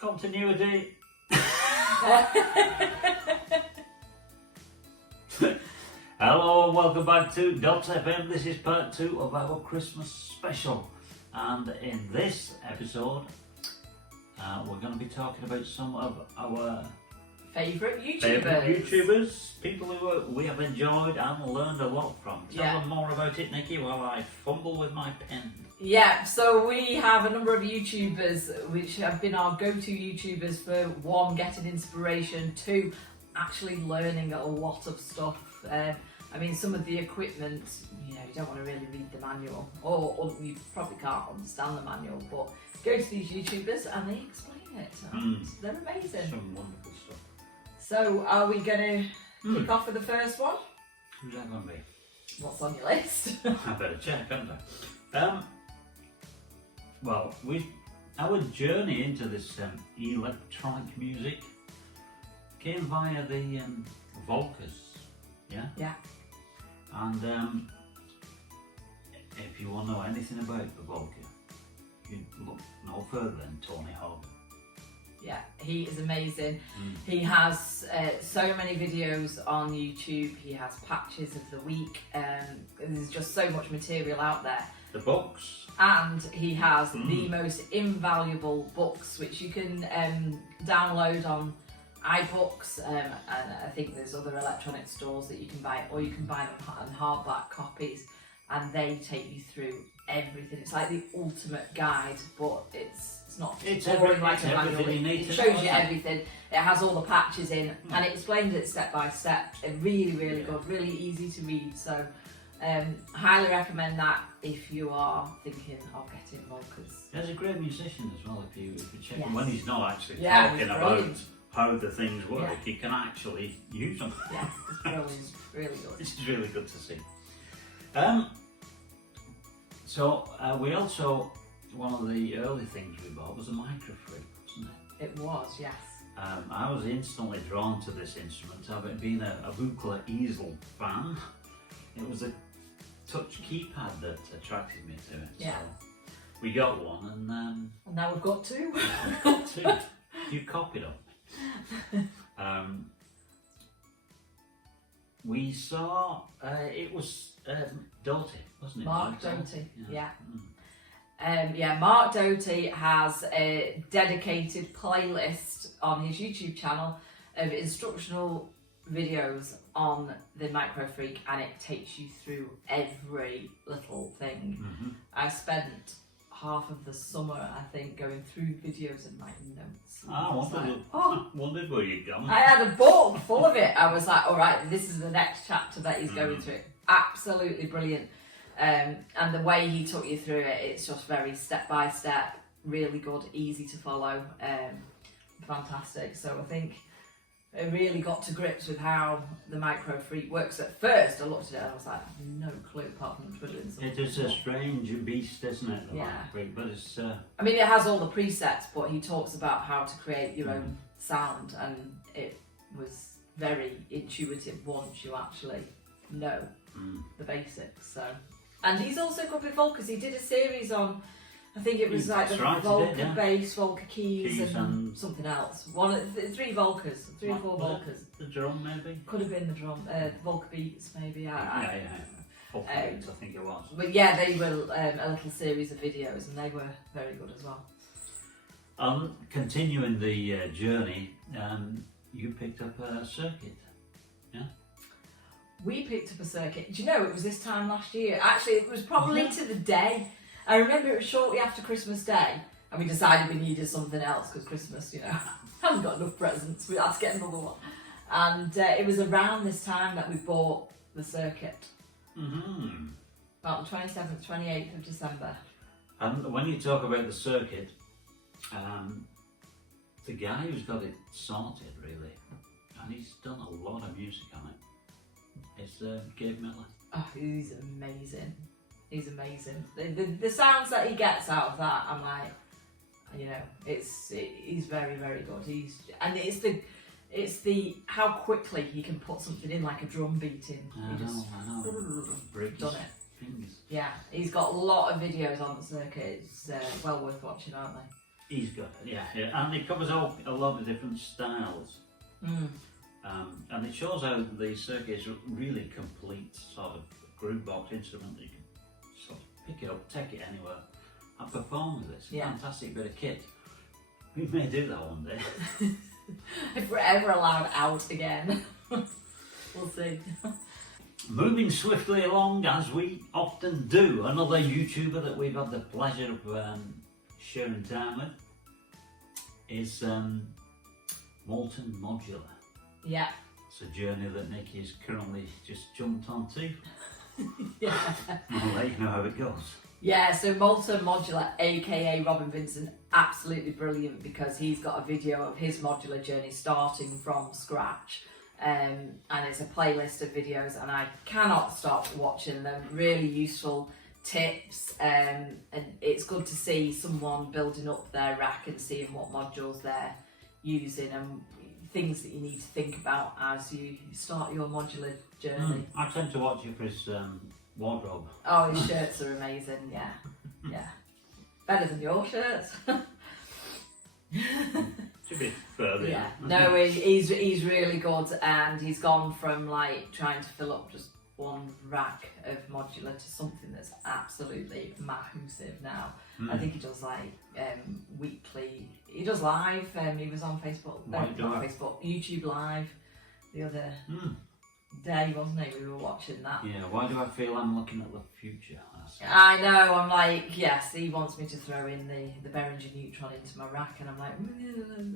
Continuity. Hello and welcome back to .fm. This is part 2 of our Christmas special, and in this episode we're going to be talking about some of our favourite YouTubers. People who we have enjoyed and learned a lot from. Tell them more about it, Nikki, while I fumble with my pen. Yeah, so we have a number of YouTubers which have been our go-to YouTubers for one, getting inspiration, two, actually learning a lot of stuff. I mean, some of the equipment, you don't want to really read the manual, or you probably can't understand the manual, but go to these YouTubers and they explain it. And they're amazing. Some wonderful stuff. So, are we going to kick off with the first one? Who's that going to be? What's on your list? I better check, haven't I? Well, our journey into this electronic music came via the Volkers, yeah? Yeah. And if you want to know anything about the Volker, you look no further than Tony Horgan. Yeah, he is amazing. He has so many videos on YouTube. He has patches of the week. There's just so much material out there. The books. And he has the most invaluable books, which you can download on iBooks, and I think there's other electronic stores that you can buy, or you can buy them in hardback copies, and they take you through everything. It's like the ultimate guide, but it's not boring like a manual. It shows you everything. It has all the patches in, and it explains it step by step. It's really, really good, really easy to read. So, highly recommend that if you are thinking of getting involved. He's a great musician as well. If you check him Yes. when he's not actually talking about brilliant. how the things work, he can actually use them. Yeah, it's brilliant, really good. This is really good to see. So we also, one of the early things we bought was a microphone, wasn't it? It was, yes. I was instantly drawn to this instrument, having been a Buchla easel fan. It was a touch keypad that attracted me to it. Yeah. So we got one, and now we've got two. we've got two. You copied them. We saw it was Doty, wasn't it? Marc Doty, yeah. Mm. Marc Doty has a dedicated playlist on his YouTube channel of instructional videos on the Micro Freak, and it takes you through every little thing. I spent half of the summer, I think, going through videos and writing notes. I wondered where you'd gone. I had a book full of it. I was like, all right, this is the next chapter that he's going through. Absolutely brilliant. And the way he took you through it, it's just very step by step, really good, easy to follow, fantastic. So I think I really got to grips with how the Micro Freak works. At first, I looked at it and I was like, I have no clue apart from twiddling something. It is a strange beast, isn't it? The Micro Freak, but it's. I mean, it has all the presets, but he talks about how to create your own sound, and it was very intuitive once you actually know the basics. So, and he's also good with Volkers. He did a series on, I think it was like the Volker bass, Volker keys, and something else. Three Volkers, three or four Volkers. The drum, maybe? Could have been the drum. Volbeats, maybe. Volbeats, I think it was. But yeah, they were a little series of videos, and they were very good as well. Continuing the journey, you picked up a circuit, yeah? We picked up a circuit. Do you know, it was this time last year. Actually, it was probably to the day. I remember it was shortly after Christmas Day, and we decided we needed something else because Christmas, haven't got enough presents. We had to get another one. And it was around this time that we bought the circuit. About the 27th, 28th of December. And when you talk about the circuit, the guy who's got it sorted, really, and he's done a lot of music on it, is Gabe Miller. Oh, he's amazing. He's amazing. The sounds that he gets out of that, I'm like, he's very, very good. It's the how quickly he can put something in, like a drum beat in. I know. Done it. Yeah, he's got a lot of videos on the circuit. It's well worth watching, aren't they? He's got it, yeah. And it covers a lot of different styles. And it shows how the circuit is a really complete sort of groove box instrument that you can sort of pick it up, take it anywhere, and perform with this. Fantastic bit of kit. We may do that one day. If we're ever allowed out again. We'll see. Moving swiftly along, as we often do, another YouTuber that we've had the pleasure of sharing time with is Molten Modular. Yeah. It's a journey that Nikki's currently just jumped onto. Yeah. I'll let you know how it goes. Yeah, so Molten Modular, aka Robin Vincent, absolutely brilliant because he's got a video of his modular journey starting from scratch. And it's a playlist of videos, and I cannot stop watching them. Really useful tips, and it's good to see someone building up their rack and seeing what modules they're using and things that you need to think about as you start your modular journey. I tend to watch it for his wardrobe. Oh, his shirts are amazing, yeah. Better than your shirts. To be fair, yeah. No, he's really good, and he's gone from like trying to fill up just one rack of modular to something that's absolutely massive now. I think he does like weekly. He does live. He was on Facebook, not Facebook, YouTube Live the other day, wasn't he? We were watching that. Yeah. Why do I feel I'm looking at the future? I know. I'm like, yes. He wants me to throw in the Behringer Neutron into my rack, and I'm like,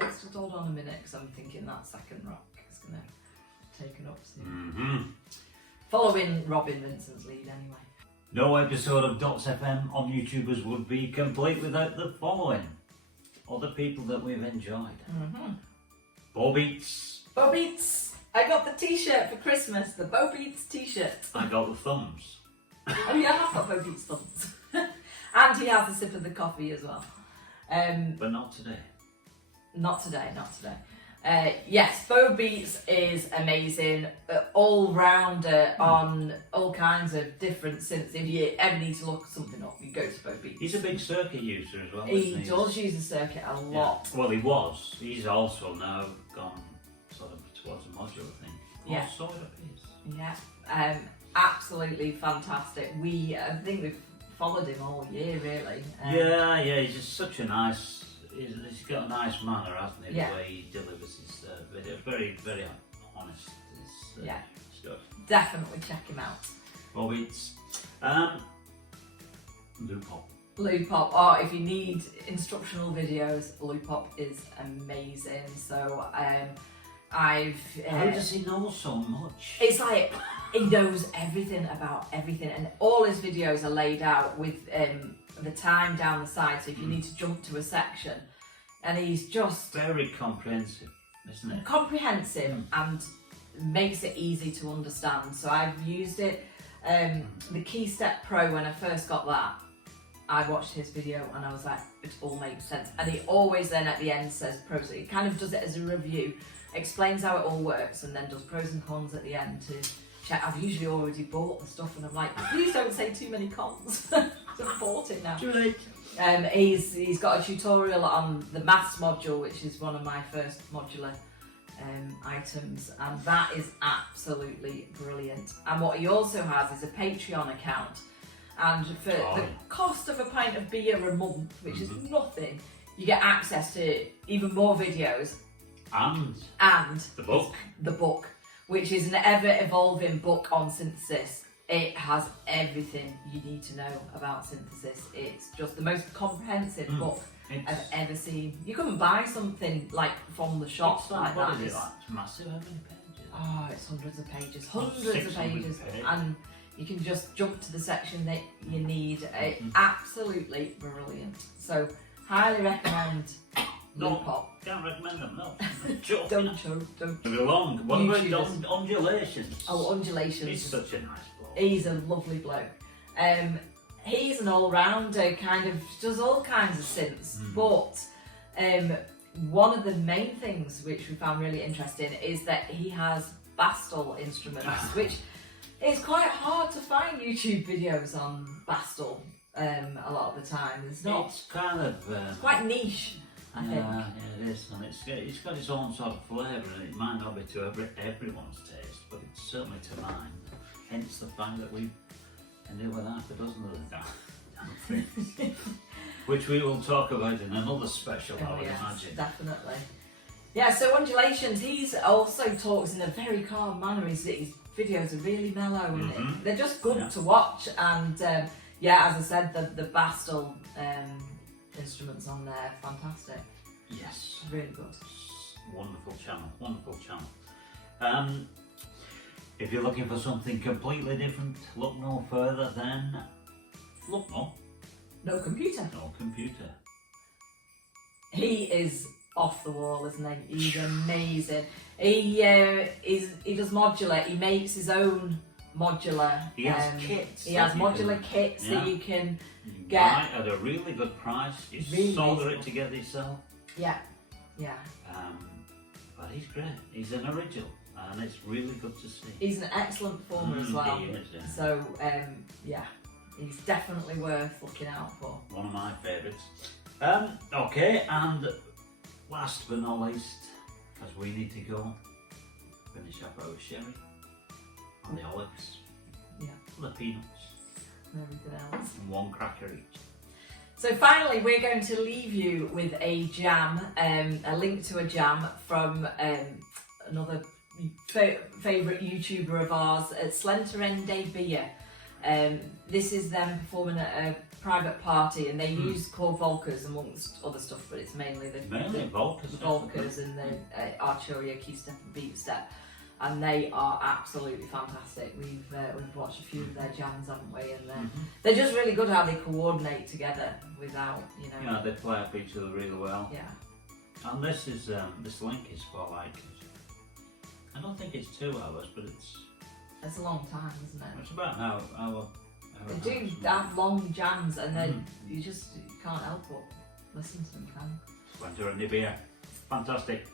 let's just hold on a minute, because I'm thinking that second rack is gonna take it up soon. Following Robin Vincent's lead, anyway. No episode of Dots FM on YouTubers would be complete without the following other people that we've enjoyed. Bobeats. Bobeats. I got the T-shirt for Christmas. The Bobeats T-shirt. I got the thumbs. Oh yeah, I've got Bobeats thumbs. And he has a sip of the coffee as well. But not today. Not today. Yes, Bobeats is amazing, all-rounder on all kinds of different synths. If you ever need to look something up, you go to Bobeats. He's a big circuit user as well. He does use the circuit a lot. Yeah. Well, he was. He's also now gone sort of towards a modular thing. Yeah. Sort of is. Yeah. Absolutely fantastic. I think we've followed him all year, really. Yeah. He's just such a nice. He's got a nice manner, hasn't he? Yeah. The way he delivers his videos, very, very honest. Stuff. Definitely check him out. Bobeats. Loopop. Loopop. Oh, if you need instructional videos, Loopop is amazing. So I've. How does he know so much? It's like he knows everything about everything, and all his videos are laid out with the time down the side. So if you need to jump to a section, and he's just very comprehensive, isn't it? Comprehensive and makes it easy to understand. So I've used it. The Key Step Pro, when I first got that, I watched his video and I was like, it all makes sense. And he always then at the end says pros. So he kind of does it as a review, explains how it all works, and then does pros and cons at the end to check. I've usually already bought the stuff, and I'm like, please don't say too many cons. I've bought it now. Too late. He's got a tutorial on the maths module, which is one of my first modular items, and that is absolutely brilliant. And what he also has is a Patreon account, and for the cost of a pint of beer a month, which is nothing, you get access to even more videos and the book, which is an ever-evolving book on synthesis. It has everything you need to know about synthesis. It's just the most comprehensive book I've ever seen. You couldn't buy something like from the shop like that. What is it like? It's massive. How many pages? Oh, it's hundreds of pages. Hundreds of pages. And you can just jump to the section that you need. Absolutely brilliant. So, highly recommend Loopop. Can't recommend them, no. Don't choke. They're long. What about Undulations? Oh, Undulations. He's such a nice bloke. He's a lovely bloke. He's an all-rounder, kind of does all kinds of synths, but one of the main things which we found really interesting is that he has Bastel instruments, which is quite hard to find YouTube videos on Bastel. a lot of the time. It's not. It's kind of Quite niche, I think. Yeah, it is, and it's got its own sort of flavour, and it might not be to everyone's taste, but it's certainly to mine. Hence the fact that we ended with half a dozen of the damn things, which we will talk about in another special, I would imagine. Definitely. Yeah, so Undulations, he's also talks in a very calm manner. His videos are really mellow, and they're just good to watch. And yeah, as I said, the Bastel instruments on there, fantastic. Yes. Really good. Wonderful channel. If you're looking for something completely different, look no further than No Computer. No Computer. He is off the wall, isn't he? He's amazing. He does modular. He makes his own modular. He has kits. He has modular kits that you can get buy at a really good price. You really solder reasonable. it together yourself. Yeah. But he's great. He's an original, and it's really good to see. He's an excellent performer as well. He is, yeah. So yeah, he's definitely worth looking out for. One of my favourites. Okay, and last but not least, because we need to go finish up our sherry and the olives, the peanuts, And everything else. and one cracker each. So finally, we're going to leave you with a jam, a link to a jam from another favourite YouTuber of ours, Slenterende Beer. This is them performing at a private party, and they use core Volkers amongst other stuff, but it's mainly the Volkers and the Arturia key step and beat step, and they are absolutely fantastic. We've watched a few of their jams, haven't we? And they're just really good how they coordinate together without, Yeah, they play off each other really well. Yeah. And this is this link is for like, I don't think it's 2 hours, but It's a long time, isn't it? it's about an hour. They do have long jams, and then you can't help but listen to them, can you? Slenterende Beer. Fantastic.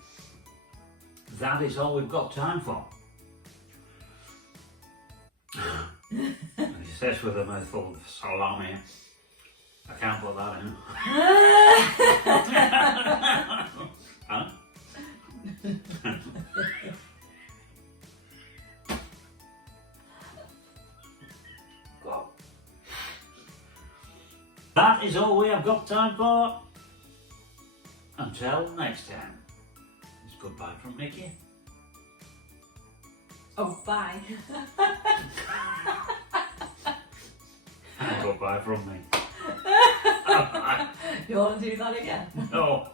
That is all we've got time for. He says with a mouthful of salami. I can't put that in. Huh? That is all we have got time for. Until next time. It's goodbye from Mickey. Oh, bye. And goodbye from me. You want to do that again? No.